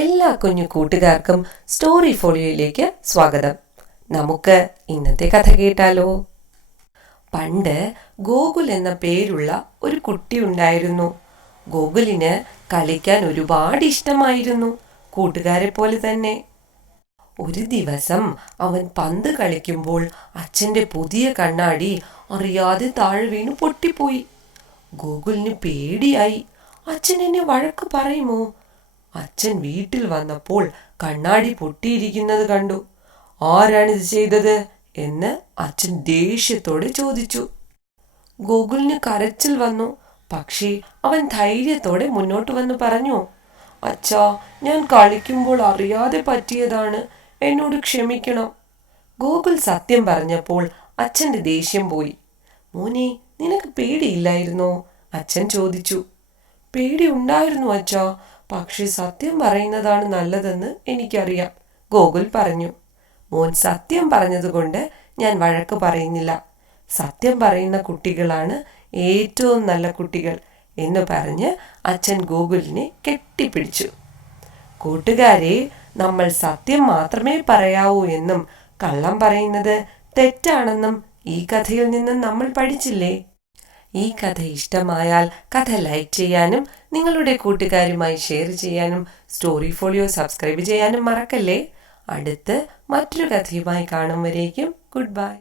എല്ലാ കുഞ്ഞു കൂട്ടുകാർക്കും സ്റ്റോറി ഫോളിയോയിലേക്ക് സ്വാഗതം. നമുക്ക് ഇന്നത്തെ കഥ കേട്ടാലോ? പണ്ട് ഗോകുൽ എന്ന പേരുള്ള ഒരു കുട്ടി ഉണ്ടായിരുന്നു. ഗോകുലിന് കളിക്കാൻ ഒരുപാട് ഇഷ്ടമായിരുന്നു, കൂട്ടുകാരെ പോലെ തന്നെ. ഒരു ദിവസം അവൻ പന്ത് കളിക്കുമ്പോൾ അച്ഛൻ്റെ പുതിയ കണ്ണാടി അറിയാതെ താഴെ വീണ് പൊട്ടിപ്പോയി. ഗോകുലിന് പേടിയായി. അച്ഛൻ എന്നെ വഴക്ക് പറയുമോ? അച്ഛൻ വീട്ടിൽ വന്നപ്പോൾ കണ്ണാടി പൊട്ടിയിരിക്കുന്നത് കണ്ടു. ആരാണിത് ചെയ്തത് എന്ന് അച്ഛൻ ദേഷ്യത്തോടെ ചോദിച്ചു. ഗോകുലിന് കരച്ചിൽ വന്നു. പക്ഷേ അവൻ ധൈര്യത്തോടെ മുന്നോട്ട് വന്ന് പറഞ്ഞു, അച്ഛാ, ഞാൻ കളിക്കുമ്പോൾ അറിയാതെ പറ്റിയതാണ്, എന്നോട് ക്ഷമിക്കണം. ഗോകുൽ സത്യം പറഞ്ഞപ്പോൾ അച്ഛൻ്റെ ദേഷ്യം പോയി. മോനെ, നിനക്ക് പേടിയില്ലായിരുന്നോ? അച്ഛൻ ചോദിച്ചു. പേടി ഉണ്ടായിരുന്നു അച്ഛാ, പക്ഷെ സത്യം പറയുന്നതാണ് നല്ലതെന്ന് എനിക്കറിയാം, ഗോകുൽ പറഞ്ഞു. മോൻ സത്യം പറഞ്ഞതുകൊണ്ട് ഞാൻ വഴക്ക് പറയുന്നില്ല. സത്യം പറയുന്ന കുട്ടികളാണ് ഏറ്റവും നല്ല കുട്ടികൾ എന്ന് പറഞ്ഞ് അച്ഛൻ ഗോകുലിനെ കെട്ടിപ്പിടിച്ചു. കൂട്ടുകാരെ, നമ്മൾ സത്യം മാത്രമേ പറയാവൂ എന്നും കള്ളം പറയുന്നത് തെറ്റാണെന്നും ഈ കഥയിൽ നിന്നും നമ്മൾ പഠിച്ചില്ലേ? ഈ കഥ ഇഷ്ടമായാൽ കഥ ലൈക്ക് ചെയ്യാനും നിങ്ങളുടെ കൂട്ടുകാരുമായി ഷെയർ ചെയ്യാനും സ്റ്റോറി ഫോളിയോ സബ്സ്ക്രൈബ് ചെയ്യാനും മറക്കല്ലേ. അടുത്ത് മറ്റൊരു കഥയുമായി കാണും വരേക്കും ഗുഡ് ബൈ.